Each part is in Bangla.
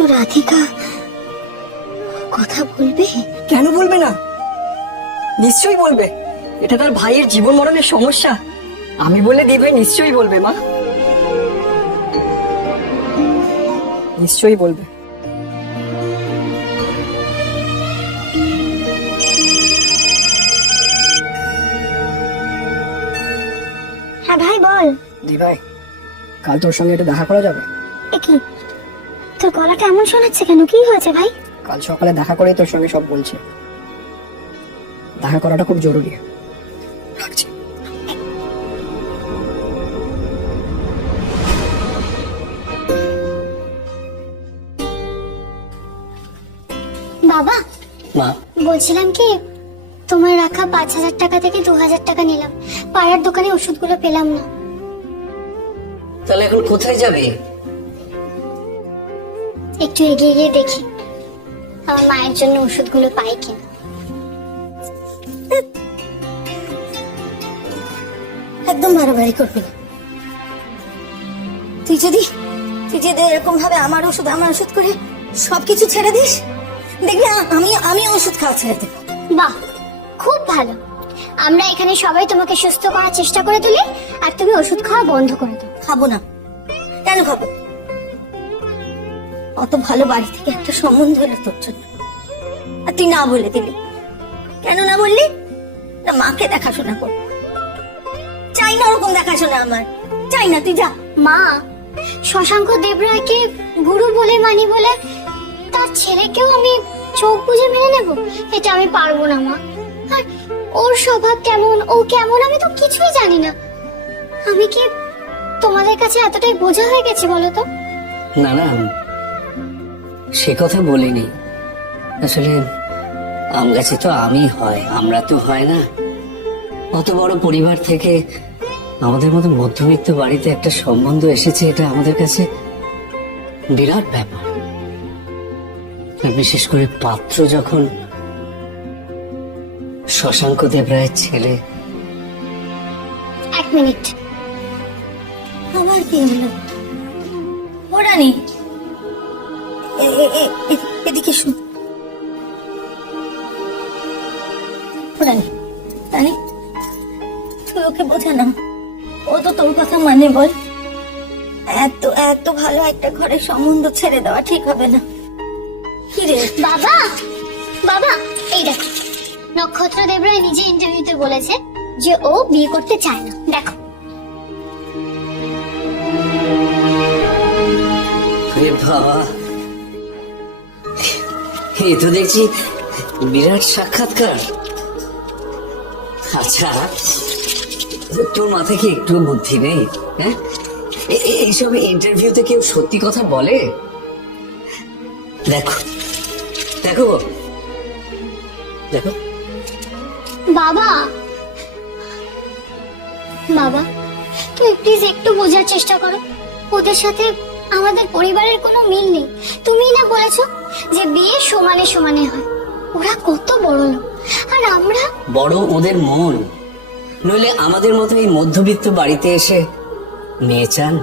কিন্তু রাধিকা কথা বলবে? কেন বলবে না? নিশ্চয়ই বলবে। এটা তার ভাইয়ের জীবন মরণের সমস্যা। আমি বলে দি ভাই নিশ্চয়ই বলবে। মা নিশ্চয়ই বলবে। হ্যাঁ ভাই বল। দি ভাই, কাল তোর সঙ্গে একটু দেখা করা যাবে? কি তোর গলাটা এমন শোনাচ্ছে কেন? কি হয়েছে ভাই? কাল সকালে দেখা করেই তোর সঙ্গে সব বলছে। দেখা করাটা খুব জরুরি। রাখছি। বাবা, মা, বলছিলাম কি, তোমার রাখা 5,000 টাকা থেকে 2,000 টাকা নিলাম। পাড়ার দোকানে ওষুধগুলো পেলাম না। তাহলে এখন কোথায় যাবে? একটু এগিয়ে গিয়ে দেখি আমার মায়ের জন্য ওষুধগুলো পাই কিনা। একদম বাড়াবাড়ি করবি না। তুই যদি এরকম ভাবে আমার ওষুধ করে সবকিছু ছেড়ে দিস, দেখবি আমি ওষুধ খাওয়া ছেড়ে দেব। বাহ, খুব ভালো। আমরা এখানে সবাই তোমাকে সুস্থ করার চেষ্টা করে তুলি, আর তুমি ওষুধ খাওয়া বন্ধ করে দাও। খাবো না। কেন খাবো? অত ভালো বাড়ি থেকে একটা সম্বন্ধ হলো তোর জন্য, আর তুই না বলে দিলি। কেন না বললি? না, মাকে দেখাশোনা কর। চাই না ওরকম দেখাশোনা, আমার চাই না। তুই যা। মা, শশাঙ্ক দেবরায়কে গুরু বলে মানি বলে তার ছেলেকেও আমি চোখ বুজে মেনে নেব? এটা আমি পারবো না মা। আর ওর স্বভাব কেমন, ও কেমন, আমি তো কিছুই জানি না। আমি কি তোমাদের কাছে এতটাই বোঝা হয়ে গেছি বলো তো? না না, সে কথা বলিনি। আসলে আম গাছে তো আমি হয়, আমরা তো হয় না। অত বড় পরিবার থেকে আমাদের মতো মধ্যবিত্ত বাড়িতে একটা সম্বন্ধ এসেছে, এটা আমাদের কাছে বিরাট ব্যাপার। আর বিশেষ করে পাত্র যখন শশাঙ্ক দেবরায়ের ছেলে। এক মিনিট, আমার কি হলো? ও রানী, এদিকে শুন। রানী, রানী, তুই ওকে বোঝা না। ও তো তোর কথা মানে। বল, এত ভালো একটা ঘরের সম্বন্ধ ছেড়ে দেওয়া ঠিক হবে না। কি রে বাবা? বাবা, এই দেখ, নক্ষত্র দেবরায় নিজে ইন্টারভিউতে বলেছে যে ও বিয়ে করতে চায় না। দেখো। আরে বাবা, এ তো দেখছি বিরাট সাক্ষাৎকার। আচ্ছা, তোর মাথায় কি একটু বুদ্ধি নেই? হ্যাঁ, এইসব ইন্টারভিউতে কেউ সত্যি কথা বলে? দেখো দেখো দেখো। বাবা, বাবা, তুমি প্লিজ একটু বোঝার চেষ্টা করো। ওদের সাথে আমাদের পরিবারের কোনো মিল নেই। তুমি না বলেছো যে বিয়ে সমানে সমানে হয়। ওরা কত বড় লোক, আর আমরা বড় ওদের মন। নইলে আমাদের মতো এই মধ্যবিত্ত বাড়িতে এসে মেয়ে চান?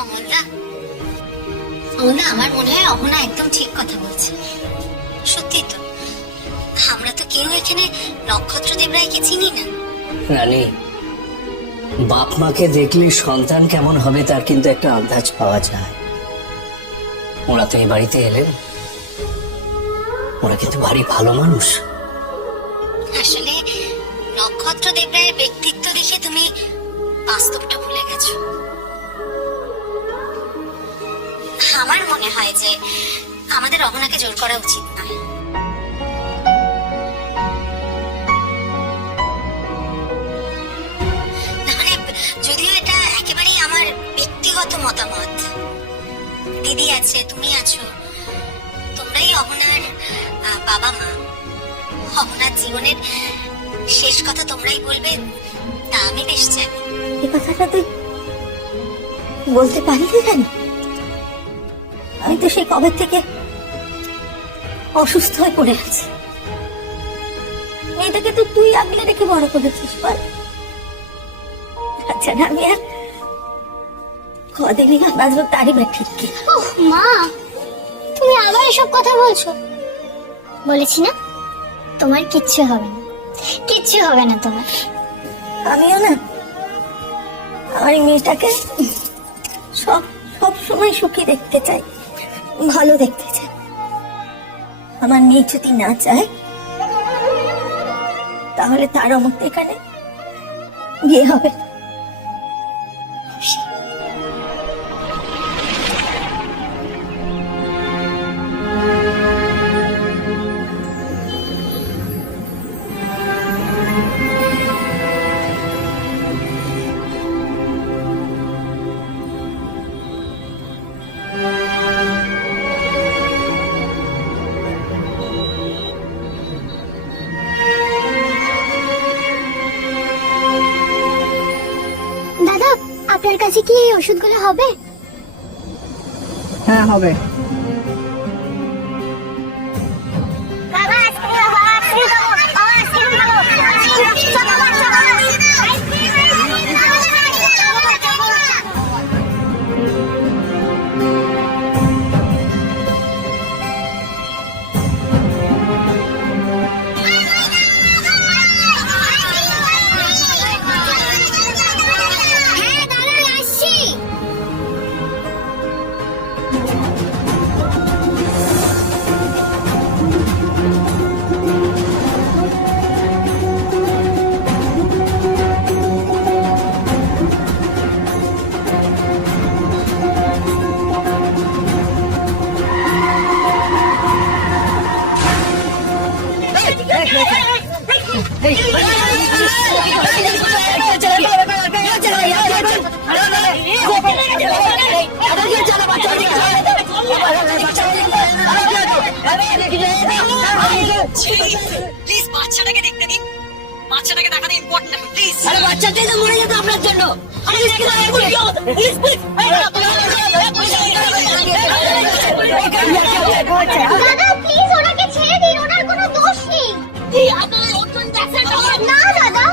অমলদা, আমার মনে হয় অহনা একদম ঠিক কথা বলছে। সত্যি তো, আমরা তো কেউ এখানে নক্ষত্র দেবরায়কে চিনি না। রানী, বাপ মাকে দেখলে সন্তান কেমন হবে তার কিন্তু একটা আন্দাজ পাওয়া যায়। ওরা তো এই বাড়িতে এলেন, ওরা কিন্তু ভারী ভালো মানুষ। আসলে নক্ষত্র দেবরায়ের ব্যক্তিত্ব দেখে তুমি বাস্তবটা ভুলে গেছো। আমার মনে হয় যে আমাদের অহনাকে জোর করা উচিত নয়। মানে যদিও এটা একেবারেই আমার ব্যক্তিগত মতামত। দিদি আছে, তুমি আছো, তোমরাই অহনার বাবা মা। অহনার জীবনের শেষ কথা তোমরাই বলবে, তা আমি বেশ জানি। এই কথাটা তুই বলতে পারলি কেন? আমি তো সেই কবে থেকে অসুস্থ হয়ে পড়ে আছি। মেয়েটাকে তো তুই আগলে রেখে বড় করেছিস। বল, আচ্ছা না, আমি আর কদিনই আর বাঁচবো তারই বা ঠিক কি? ওহ মা, তুমি আবার এসব কথা বলছো? বলেছি না তোমার কিচ্ছু হবে না, কিচ্ছু হবে না তোমার। আমিও না আমার এই মেয়েটাকে সব সব সময় সুখী দেখতে চাই, ভালো দেখতে চাই। আমার মেয়ে যদি না চায় তাহলে তার অমত এখানে বিয়ে হবে। দাদা, আপনার কাছে কি এই ওষুধগুলো হবে? হ্যাঁ হবে। বাবা আইসক্রিম খাবো, আইসক্রিম খাবো, বাবা আইসক্রিম খাবো, আইসক্রিম খাবো, বাবা হ্যাঁ দাঁড়ান আসছি। প্লিজ বাচ্চাটাকে দেখতে দিন, বাচ্চাটাকে দেখানো ইম্পর্টেন্ট, প্লিজ। আরে বাচ্চাটাই তো মরে যেত আপনার জন্য। আরে প্লিজ প্লিজ দাদা প্লিজ ওনাকে ছেড়ে দিন, ওনার কোনো দোষ নেই। না দাদা,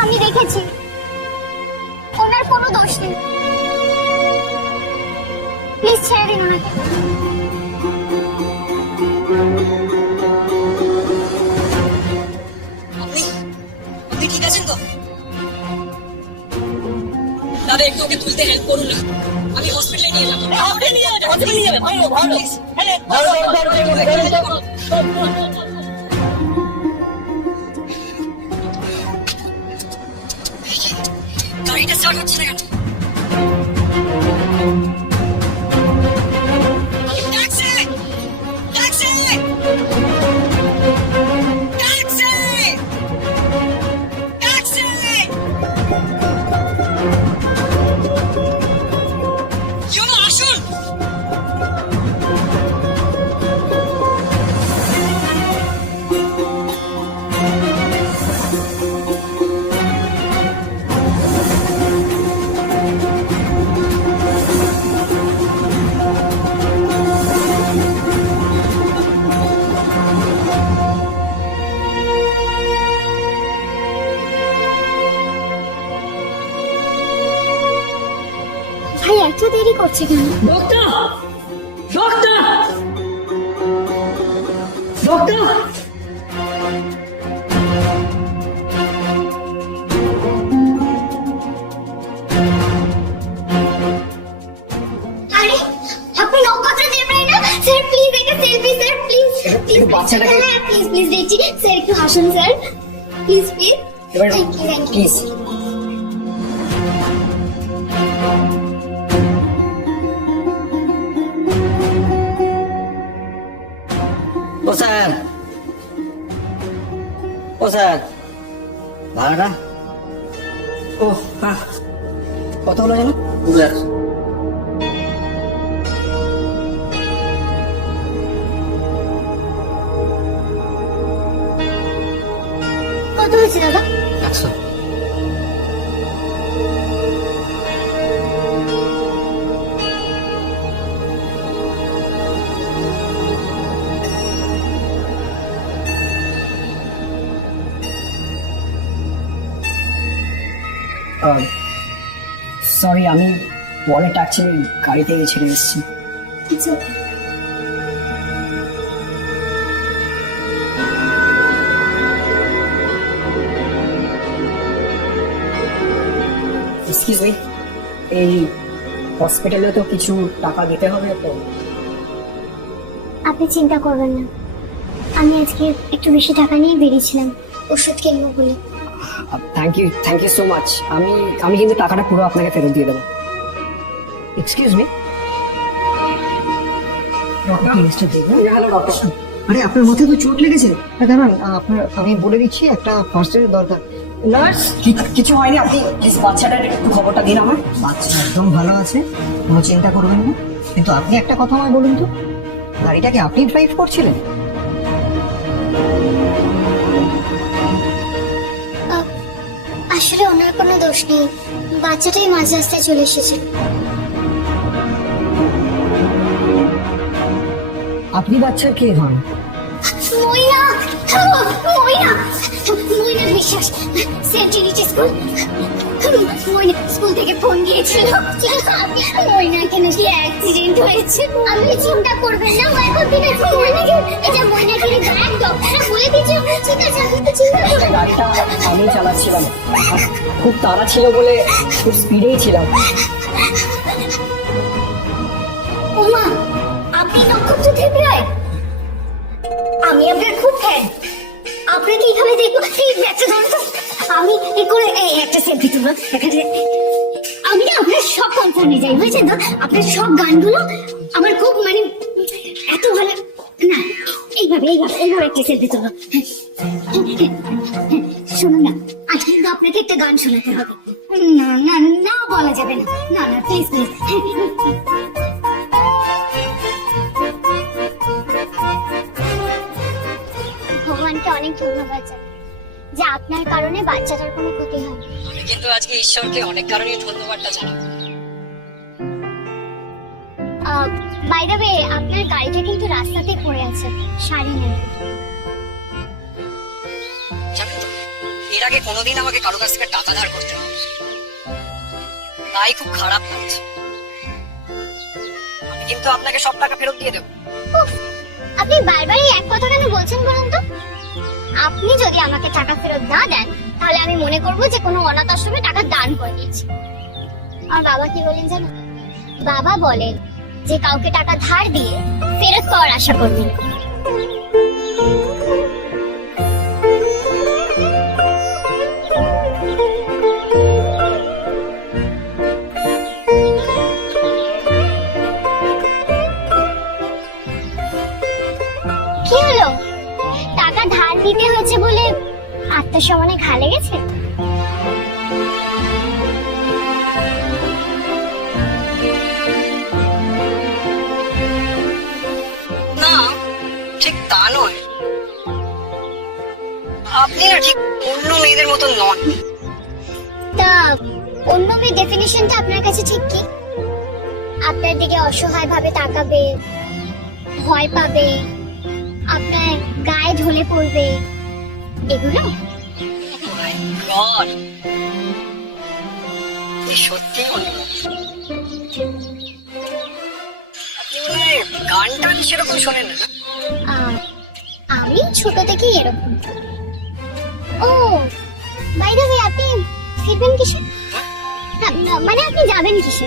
আমি দেখেছি ওনার কোনো দোষ নেই। প্লিজ ছেড়ে দিন ওনাকে। আপনি ঠিক আছেন তো? দাদা একটু ওকে তুলতে হেল্প করুন না, আমি হসপিটালে নিয়ে যাবো। হসপিটালে নিয়ে যাবেন? ভালো ভালো। গাড়িটা স্টার্ট হচ্ছে না কেন? ট্যাক্সি! ট্যাক্সি! ট্যাক্সি! ট্যাক্সি! ইউনো আসুন! ভাই এত দেরি করছে কেন? ডক্টর! ডক্টর! ডক্টর! আরে আপনি নৌকাটা দেবেন না স্যার, প্লিজ একটা সেলফি স্যার, প্লিজ প্লিজ বাচ্চাটাকে- হ্যাঁ প্লিজ প্লিজ দেখছি স্যার, একটু হাসুন স্যার, প্লিজ প্লিজ। এবার thank you thank you. Please. ও স্যার, ও স্যার, ভাড়াটা? ও হ্যাঁ, কত হলো যেন? 2,00,000। কত হয়েছে দাদা? 100। সরি, আমি ওয়ালেট অ্যাকচুয়ালি গাড়িতে ছেড়ে এসেছি। কিছু এক্সকিউজ মি, এই হসপিটালে তো কিছু টাকা দিতে হবে তো। আপনি চিন্তা করবেন না, আমি আজকে একটু বেশি টাকা নিয়ে বেরিয়েছিলাম ওষুধ কিনবো বলে। Thank you so much. আমি কিন্তু টাকাটা পুরো আপনাকে ফেরত দিয়ে দেবো। Excuse me, hello doctor. আরে আপনার মাথায় তো চোট লেগেছে। দাঁড়ান, আপনার আমি বলে দিচ্ছি, একটা ফার্স্ট এড দরকার। নার্স, কিছু হয়নি? আপনি প্লিজ বাচ্চাটার একটু খবরটা দিন আমার। বাচ্চা একদম ভালো আছে, কোনো চিন্তা করবেন না। কিন্তু আপনি একটা কথা আমায় বলুন তো, গাড়িটাকে আপনি ড্রাইভ করছিলেন? আসলে ওনার কোনো দোষ নেই, বাচ্চাটাই মাঝ রাস্তায় চলে এসেছিল। আপনি বাচ্চার কে হন? ময়না, ময়না বিশ্বাস, সেন্ট ট্রিনিটি স্কুল। ময়না স্কুল থেকে ফোন গিয়েছিল, ময়নাকে নাকি অ্যাক্সিডেন্ট হয়েছে। আপনি চিন্তা করবেন না, ও এখন দিনে এটা ময়নাকে ব্যাগ ডক্টর বলে দিয়েছে। ঠিক আছে, আপনি তো চিন্তা করবেন না। গাড়িটা আমি চালাচ্ছিলাম, আর খুব তাড়া ছিল বলে খুব স্পিডেই ছিলাম। ওমা, আপনি নক্ষত্র থেকে রায়? আমি আপনার খুব ফ্যান। আপনাকে এইভাবে দেখবো, এই ব্যাচে ধরুন তো। আমি এই করে এই একটা সেলফি তুলবো এখানে। আমি না আপনার সব কনফার্মে যাই, বুঝছেন তো? আপনার সব গানগুলো আমার খুব মানে এত ভালো। না, এইভাবে একটা সেলফি তুলবো। শুনুন না, আজ কিন্তু আপনাকে একটা গান শোনাতে হবে। না না না, বলা যাবে না। না না, প্লিজ প্লিজ। ভগবানকে অনেক ধন্যবাদ জানাই যে আপনার কারণে বাচ্চাটার কোনো ক্ষতি হয়। আমি কিন্তু আজকে ঈশ্বরকে অনেক কারণেই ধন্যবাদটা জানাবো। বাই দ্য ওয়ে, আপনার গাড়িটা কিন্তু রাস্তাতেই পড়ে আছে, সারি নেই। জানেন তো, এর আগে কোনোদিন আমাকে কারো কাছ থেকে টাকা ধার করতে হবে, তাই খুব খারাপ লাগছে। আমি কিন্তু আপনাকে সব টাকা ফেরত দিয়ে দেবো। উফ, আপনি বারবার এই এক কথা কেন বলছেন বলুন তো? আপনি যদি আমাকে টাকা ফেরত না দেন, তাহলে আমি মনে করব যে কোনো অনাথ আশ্রমে টাকা দান করে দিয়েছি। আর বাবা কি বলেন জানো? বাবা বলেন যে কাউকে টাকা ধার দিয়ে ফেরত পাওয়ার আশা করবেন না। কি হলো? টাকা ধার দিতে হয়েছে বলে আত্মসম্মানে ঘা লেগেছে? না, ঠিক তা নয়। আপনি না ঠিক অন্য মেয়েদের মতন নন। তা অন্য মেয়ে ডেফিনিশনটা আপনার কাছে ঠিক কি? আপনার দিকে অসহায় ভাবে তাকাবে, ভয় পাবে, আপনার গায়ে ঢলে পড়বে, এগুলো? গড, আপনি সত্যিই অন্য। আপনি মনে হয় গান টান সেরকম শোনেন না? আমি ছোট থেকেই এরকম। ও, বাই দ্য ওয়ে, আপনি ফিরবেন কিসে? মানে আপনি যাবেন কিসে?